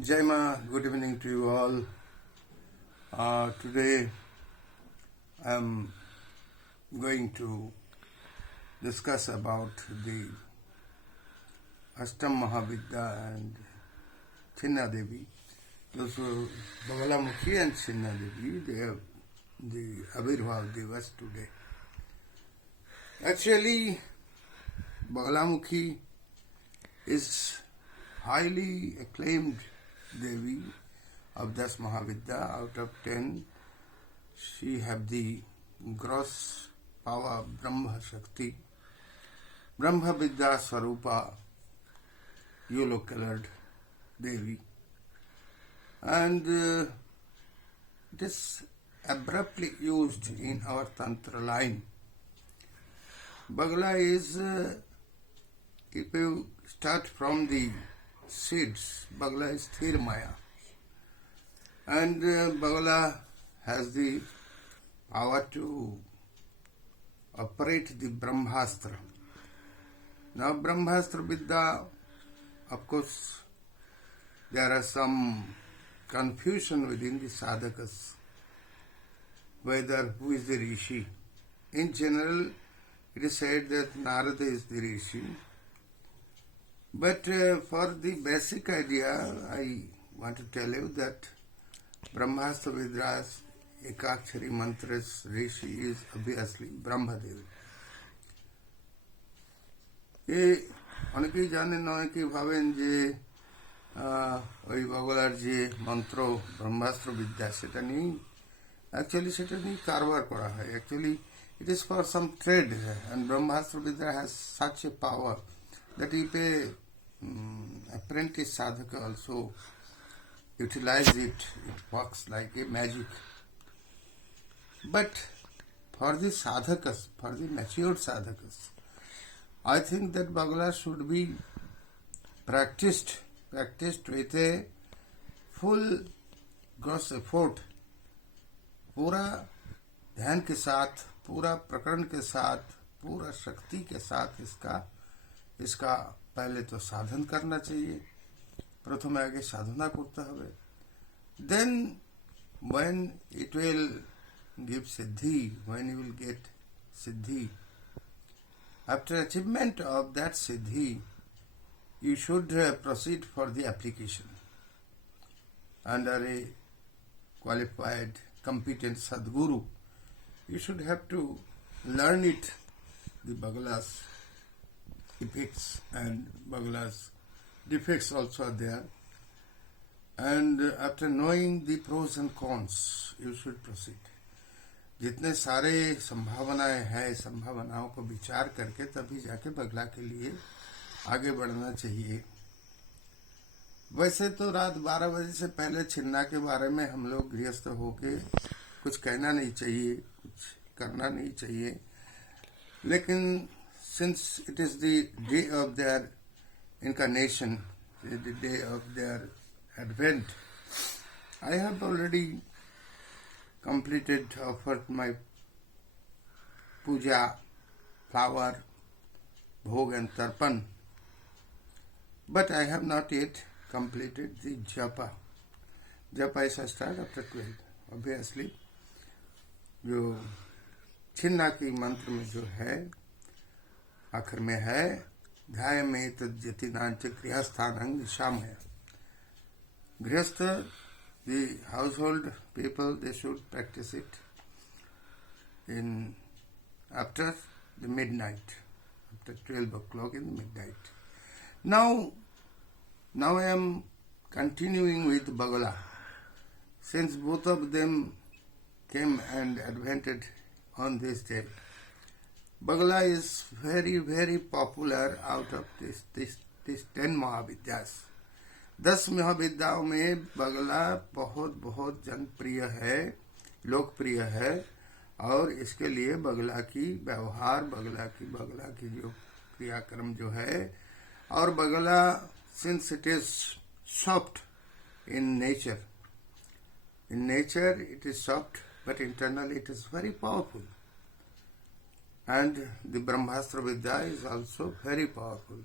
Jaima, good evening to you all. Today I'm going to discuss about the Ashtam Mahavidya and Chinna Devi. Those were Bagalamukhi and Chinna Devi. They have the Abhirbhav Divas today. Actually, Bagalamukhi is highly acclaimed Devi of Das Mahavidya. Out of 10, she have the gross power Brahma Shakti, Brahma Vidya Swarupa, yellow colored Devi. And it is abruptly used in our Tantra line. Bagala is, if you start from the seeds, Bagala is Sthir Maya. And Bagala has the power to operate the Brahmastra. Now Brahmastra Vidya, of course, there are some confusion within the sadhakas, whether who is the Rishi. In general, it is said that Narada is the Rishi. But for the basic idea, I want to tell you that Brahmastra Vidya's Ekakshari Mantra's Rishi is obviously Brahmadev. ये অনেকেই জানেন নয় কি ভাবেন যে ওই বগলার যে মন্ত্র ব্রহ্মাস্ত্র বিদ্যা সেটা নিয়েই অ্যাকচুয়ালি সেটা নিয়ে কারবার করা হয় actually it is for some trade and Brahmastra Vidya has such a power that if a apprentice sadhaka also utilize it, it works like a magic. But for the sadhakas, for the matured sadhakas, I think that Bagala should be practiced with a full gross effort, पूरा ध्यान के साथ, पूरा प्रकरण के साथ, पूरा शक्ति के साथ इसका पहले तो साधन करना चाहिए प्रथम आगे साधना करते हुए then when it will give siddhi, when you will get siddhi, after achievement of that siddhi, you should proceed for the application under a qualified, competent Sadguru. You should have to learn it, the Bagala's effects and Bagala's defects also are there. And after knowing the pros and cons, you should proceed. जितने सारे संभावनाएं हैं संभावनाओं को विचार करके तभी जाके बगला के लिए आगे बढ़ना चाहिए वैसे तो रात 12 बजे से पहले छिन्ना के बारे में हम लोग गृहस्थ होके कुछ कहना नहीं चाहिए कुछ करना नहीं चाहिए लेकिन since it is the day of their incarnation, the day of their advent, I have already offered my puja, flower, bhog and tarpan. But I have not yet completed the japa. Japa is start after 12. Obviously, जो छिन्ना की मंत्र में जो है आखिर में है ध्याय में तज्जतिनांच गृहस्थानं निशामय गृहस्थ the household people they should practice it in after the midnight, after 12 o'clock in the midnight. Now I am continuing with Bagala. Since both of them came and advented on this day, Bagala is very, very popular out of this 10 Mahavidyas. 10 महाविद्याओं में बगला बहुत जनप्रिय है लोकप्रिय है और इसके लिए बगला की व्यवहार बगला की जो क्रियाक्रम जो है और बगला since it is soft in nature it is soft but internally it is very powerful and the Brahmastra Vidya is also very powerful.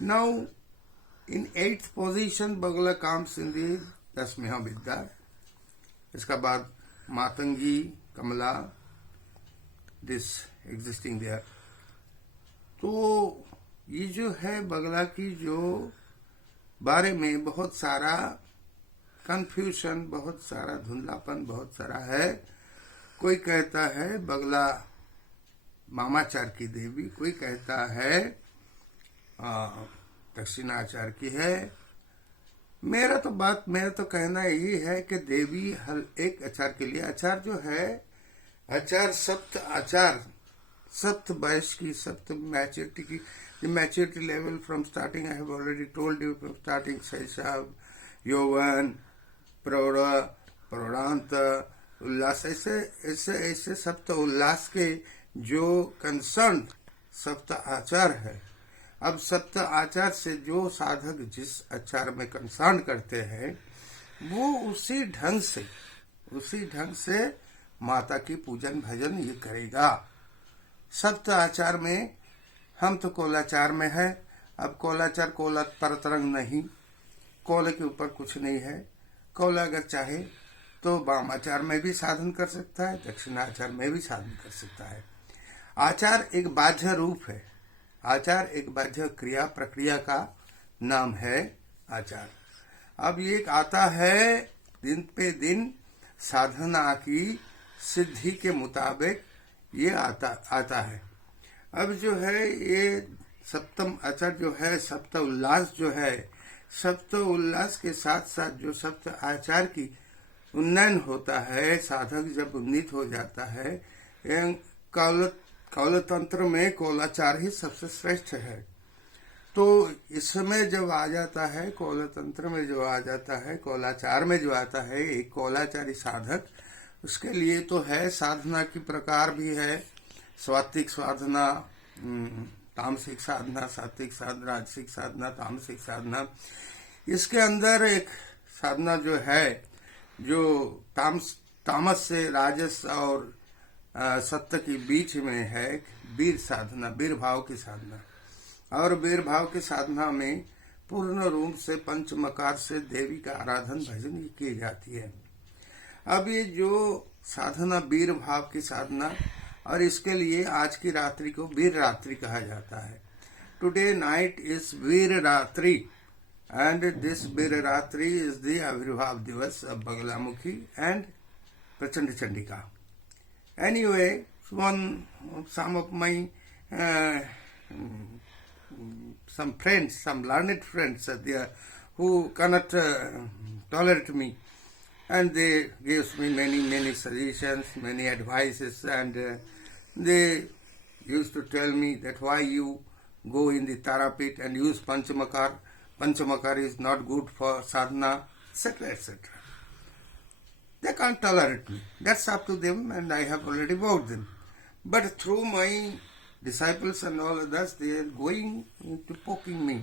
Now In 8th position, Bagla comes in the Dasmya Vidya. इसका बाद मातंगी, कमला, this existing there. तो ये जो है बगला की जो बारे में बहुत सारा कंफ्यूजन, बहुत सारा धुंधलापन, बहुत सारा है। कोई कहता है बगला मामाचार की देवी, कोई कहता है दक्षिणाचार की है। मेरा तो कहना यही है कि देवी हर एक आचार के लिए, आचार जो है, आचार सप्त वयस की, सप्त मैच्योरिटी की, the maturity level from starting, I have already told you, from starting शैशव, यौवन, प्रौढ़, प्रौढ़ांत, उल्लास, ऐसे सप्त उल्लास के जो कंसर्न सप्त आचार है। अब सप्त आचार से जो साधक जिस आचार में कंसर्न करते हैं, वो उसी ढंग से माता की पूजन भजन ये करेगा। सप्त आचार में हम तो कोलाचार में है। अब कोलाचार कोला परतरंग नहीं, कोले के ऊपर कुछ नहीं है। कोला अगर चाहे तो वामाचार में भी साधन कर सकता है, दक्षिणाचार में भी साधन कर सकता है। आचार एक बाह्य रूप है, आचार एक बाह्य क्रिया प्रक्रिया का नाम है आचार। अब ये आता है दिन पे दिन साधना की सिद्धि के मुताबिक ये आता है। अब जो है ये सप्तम आचार जो है, सप्त उल्लास जो है, सप्त उल्लास के साथ साथ जो सप्त आचार की उन्नयन होता है, साधक जब उन्नीत हो जाता है, कौल तंत्र में कौलाचार ही सबसे श्रेष्ठ है। तो इसमें जब आ जाता है, कौल तंत्र में जो आ जाता है, कौलाचार में जो आता है, एक कौलाचारी साधक, उसके लिए तो है साधना की प्रकार भी है। स्वात्विक साधना, तामसिक साधना, सात्विक साधना, राजसिक साधना, तामसिक साधना। इसके अंदर एक साधना जो है, जो तामस से राजस और सत्य के बीच में है, वीर साधना, वीर भाव की साधना। और वीर भाव की साधना में पूर्ण रूप से पंचमकार से देवी का आराधन भजन की जाती है। अब ये जो साधना वीर भाव की साधना, और इसके लिए आज की रात्रि को वीर रात्रि कहा जाता है। टुडे नाइट इज वीर रात्रि, एंड दिस वीर रात्रि इज द आविर्भाव दिवस ऑफ बगलामुखी एंड प्रचंड Chandika. Anyway, some of my some friends, some learned friends are there who cannot tolerate me, and they gives me many suggestions, many advices, and they used to tell me that why you go in the Tarapit and use Panchamakar. Panchamakar is not good for sadhana, etc., etc. They can't tolerate me. That's up to them, and I have already vowed them. But through my disciples and all others, they are going into poking me,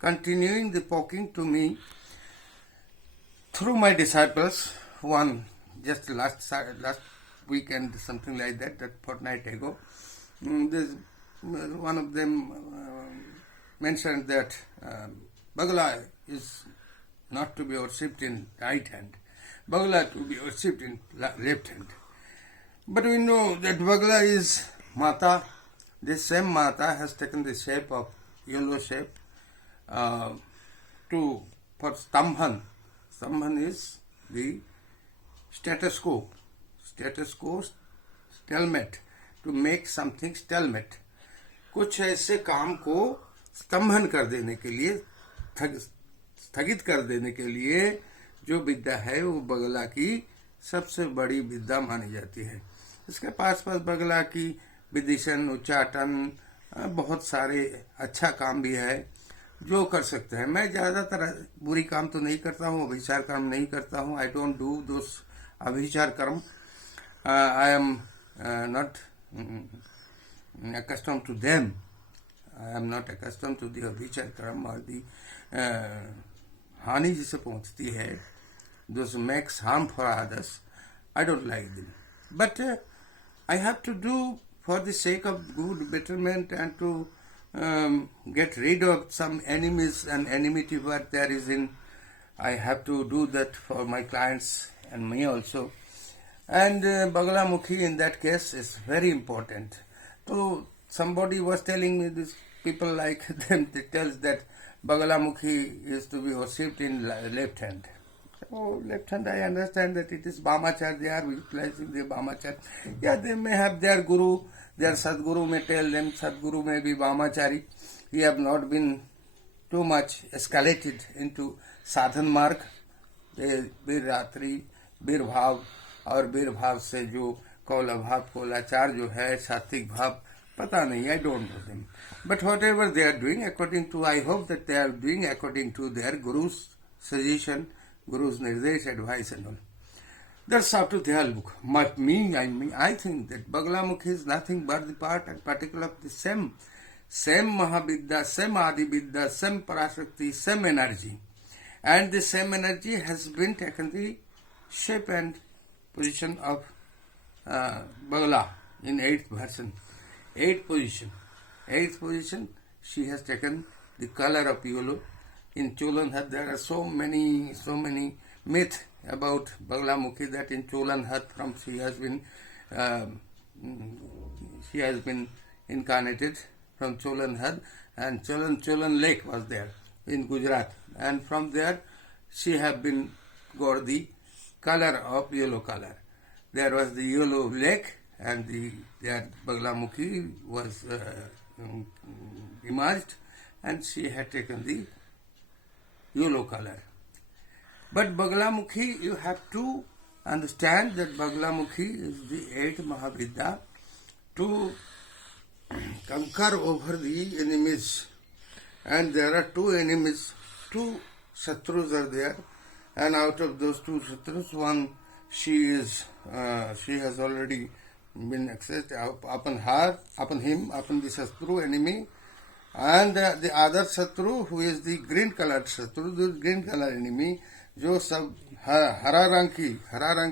continuing the poking to me through my disciples. One just last weekend, something like that fortnight ago, one of them mentioned that Bagala is not to be worshipped in right hand, Bagala to be worshipped in left hand. But we know that Bagala is Mata. This same Mata has taken the shape of yellow shape for Stambhan. Stambhan is the status quo, stalemate, to make something stalemate. कुछ ऐसे काम को स्तंभन कर देने के लिए, स्थगित कर देने के लिए जो विद्या है, वो बगला की सबसे बड़ी विद्या मानी जाती है। इसके पास बगला की विदिशन, उच्चाटन, बहुत सारे अच्छा काम भी है जो कर सकते हैं। मैं ज्यादातर बुरी काम तो नहीं करता हूँ, अभिचार कर्म नहीं करता हूँ। आई डोंट डू दोस अभिचार कर्म। I am not accustomed to them. I am not accustomed to the अभिचार कर्म और the हानि जिसे पहुंचती है, those makes harm for others. I don't like them. But I have to do for the sake of good betterment and to get rid of some enemies and enmity what there is in. I have to do that for my clients and me also. And Bagalamukhi in that case is very important. So somebody was telling me, these people like them, they tells that Bagalamukhi is to be worshipped in left hand. Oh, left hand, I understand that it is Bhamachar, they are utilizing the Bhamachar. Yeah, they may have their Guru, their Sadguru may tell them, Sadguru may be Bhamachari. He have not been too much escalated into साधन मार्ग, वीर रात्रि, वीर भाव और वीर भाव से जो कौला भाव कौलाचार जो है सात्विक भाव पता नहीं, I don't know them, but whatever they are doing according to, I hope that they are doing according to their gurus suggestion, gurus निर्देश, advice and all. That's how to their look. But I think that Bagalamukhi is nothing but the part and particle of the same Mahavidya, same Adividya, same Parashakti, same energy. And the same energy has been taken the shape and position of Bagala in 8th version. 8th position, she has taken the color of yellow. In Cholan Hath there are so many myths about Bagalamukhi that in Cholan Hath from she has been incarnated from Cholan Hath, and Cholan Lake was there in Gujarat, and from there she have been got the color of yellow color. There was the yellow lake, and there Bagalamukhi was emerged, and she had taken the yellow color. But Bagalamukhi, you have to understand that Bagalamukhi is the 8th Mahavidya to conquer over the enemies. And there are two enemies, two Shatrus are there, and out of those two Shatrus, one she has already been accessed upon him, the Shatru enemy, and the other Shatru who is the green colored Shatru, the green color enemy, जो सब हरा रंग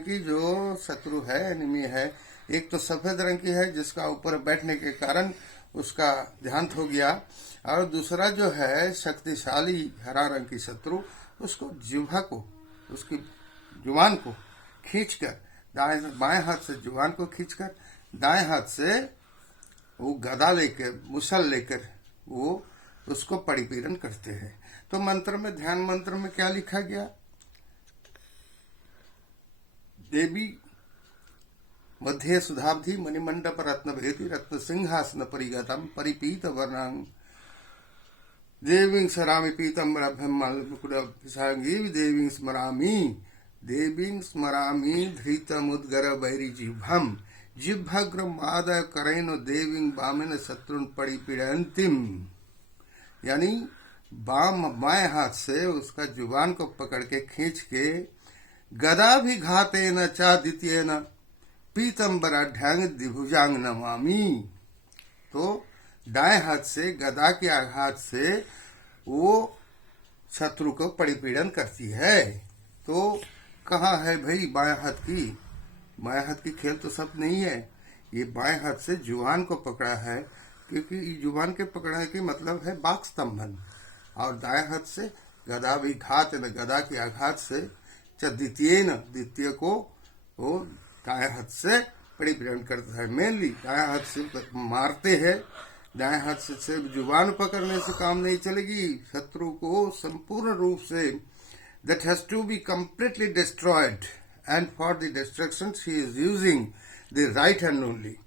की जो शत्रु है, एनिमी है, एक तो सफेद रंग की है जिसका ऊपर बैठने के कारण उसका देहांत हो गया, और दूसरा जो है शक्तिशाली हरा रंग की शत्रु, उसको जिह्वा को, उसकी जुबान को खींचकर बाएं हाथ से जुबान को खींचकर दाएं हाथ से वो गदा लेकर, मुसल लेकर वो उसको परिपीड़न करते हैं. तो मंत्र में, ध्यान मंत्र में क्या लिखा गया? देवी मध्य सुधाब्धि मणिमंडप रत्न भेदी रत्न सिंहासन परिगतम परिपीत वर्णांग देवीं स्मरामि पीतम्बरभ्यमलकुटसांगी देवीं स्मरामि धृतमुद्गर बैरी जिह्वम जिह्वाग्रमादय करैनो देवीं वामेन शत्रुन परिपीडयन्तिम. यानी बाएं हाथ से उसका जुबान को पकड़ के खींच के गदा भी घाते न चा द्वितीय न पीतम्बराढ्यांग द्विभुजांग नमामि. तो दाएं हाथ से गदा के आघात से वो शत्रु को परिपीड़न करती है. तो कहाँ है भाई बाएं हाथ की खेल तो सब नहीं है. ये बाएं हाथ से जुबान को पकड़ा है, क्योंकि जुबान के पकड़ने की मतलब है वाक् स्तंभन, और दाएं हाथ से गदा भी घात न गदा के आघात से द्वितीय को वो दाएं हाथ से परिपीड़न करता है. मेनली दाएं हाथ से मारते हैं. दाएं हाथ से सिर्फ जुबान पकड़ने से काम नहीं चलेगी. शत्रु को संपूर्ण रूप से that has to be completely destroyed, and for the destruction she is using the right hand only.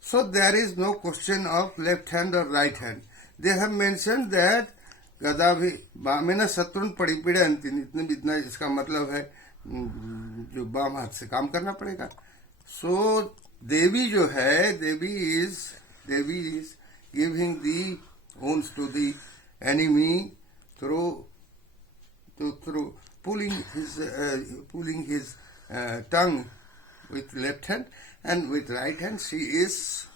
So there is no question of left hand or right hand. They have mentioned that गदा भी बामेन शत्रुन परिपीड़यन्ति, इतना इसका मतलब है जो बाम हाथ से काम करना पड़ेगा. सो देवी जो है, Devi is giving the wounds to the enemy through pulling his tongue with left hand, and with right hand she is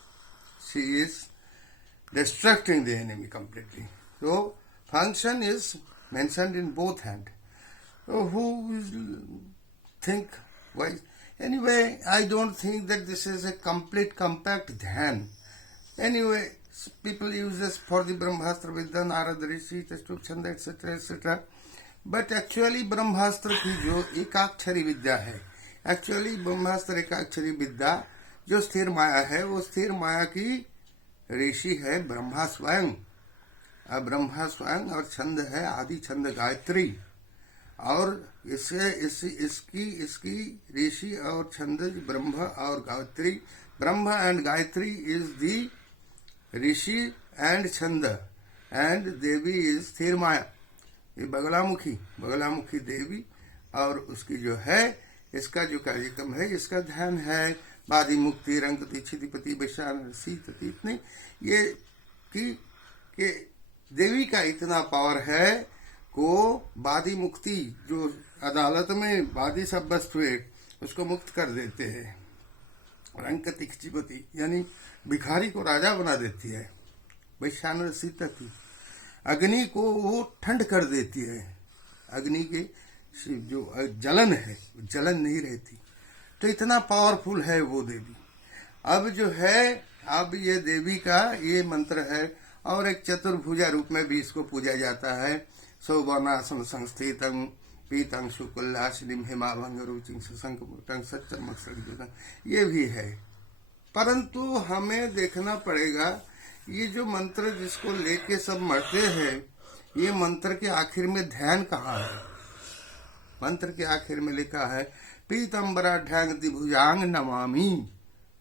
destructing the enemy completely. So function is mentioned in both hands. So who will think why? Anyway, I don't think that this is a complete compact dhyan. Anyway, people use this for the Brahmastra Vidya, Narad Rishi, Tashtuk Chanda, etc. etc. But actually Brahmastra की जो एकाक्षरी विद्या है, एक्चुअली ब्रह्मास्त्र एकाक्षरी विद्या जो स्थिर माया है, वो स्थिर माया की ऋषि है ब्रह्मा स्वयं। अब ब्रह्मा स्वयं और छंद है आदि छंद गायत्री, और इसकी ऋषि और छंद ब्रह्मा और गायत्री। ब्रह्मा एंड गायत्री इज दी ऋषि एंड छंद, एंड देवी इज स्थिर माया, ये बगलामुखी देवी। और उसकी जो है, इसका जो कार्यक्रम है, इसका ध्यान है बादी मुक्ति, रंगति, क्षितिपति, विशाल, शीतति, इतने ये कि देवी का इतना पावर है को बादी मुक्ति, जो अदालत में बादी साब्यस्त हुए उसको मुक्त कर देते हैं। रंगति, क्षितिपति यानी भिखारी को राजा बना देती है। वैशाल, शीतति, अग्नि को वो ठंड कर देती है। अग्नि के जो जलन है, जलन नहीं रहती। तो इतना पावरफुल है वो देवी। अब जो है, अब ये देवी का ये मंत्र है, और एक चतुर्भुजा रूप में भी इसको पूजा जाता है। सौवर्णासन संस्थितं पीतं शुक्लाशिनीं हिमाभंग रुचिं शंखपुटं सच्चम अक्षरं, ये भी है। परंतु हमें देखना पड़ेगा, ये जो मंत्र जिसको लेके सब मरते हैं, ये मंत्र के आखिर में ध्यान कहाँ है? मंत्र के आखिर में लिखा है पीतम्बराढ्यांग दिभुजांग नमामि,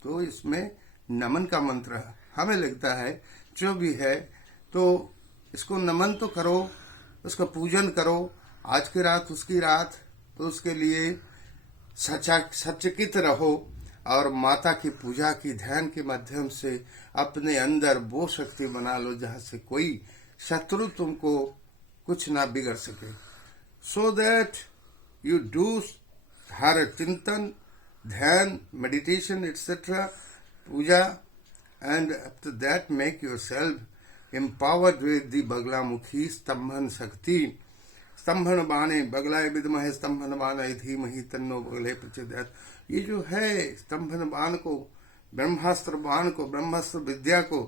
तो इसमें नमन का मंत्र है। हमें लगता है जो भी है तो इसको नमन तो करो, उसका पूजन करो, आज की रात उसकी रात, तो उसके लिए सचकित रहो, और माता की पूजा की ध्यान के माध्यम से अपने अंदर वो शक्ति बना लो जहां से कोई शत्रु तुमको कुछ ना बिगड़ सके। सो दैट यू डू हर चिंतन, ध्यान, मेडिटेशन एक्सेट्रा, पूजा, and after that make yourself empowered with the Baglamukhi स्तंभन शक्ति। स्तंभन बाणे बगलाय विद्महे स्तंभन बाणाय धीमहि तन्नो बगले प्रचोदयात्। ये जो है स्तंभन बाण को, ब्रह्मास्त्र विद्या को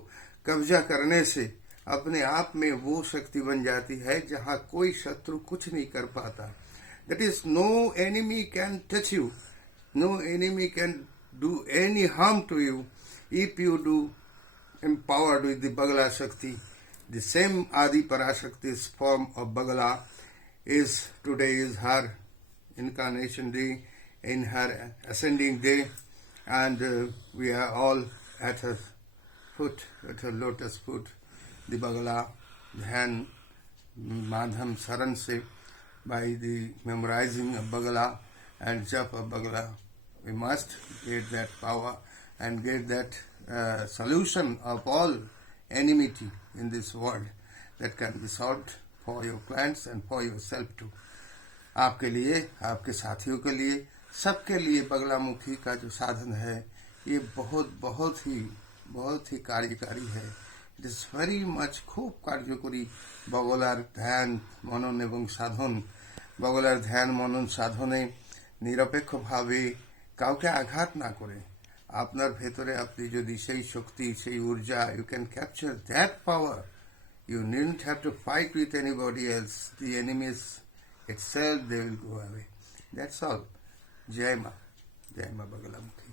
कब्जा करने से अपने आप में वो शक्ति बन जाती है जहां कोई शत्रु कुछ नहीं कर पाता। That is no enemy can touch you, no enemy can do any harm to you if you do empowered with the Bagala Shakti. The same Adi Parashakti's form of Bagala is today is her incarnation day, in her ascending day, and we are all at her foot, at her lotus foot. The Bagala Dhyan Madham Saran se, by the memorizing of Bagala and jap of Bagala, we must get that power and get that solution of all enmity in this world that can be solved for your clients and for yourself too. आपके लिए, आपके साथियों के लिए, सबके लिए बगलामुखी का जो साधन है, ये बहुत ही कार्यकारी है। इट इज वेरी मच खूब कार्यकरी। बगलार ध्यान मनन এবং সাধন, বগলার ধ্যান মনন সাধনে নিরপেক্ষভাবে কাউকে আঘাত না করে আপনার ভেতরে আপনি যদি সেই শক্তি, সেই ঊর্জা, you can capture that power. You needn't have to fight with anybody else. The enemies itself, they will go away. That's all. Jai Ma Bagalamukhi.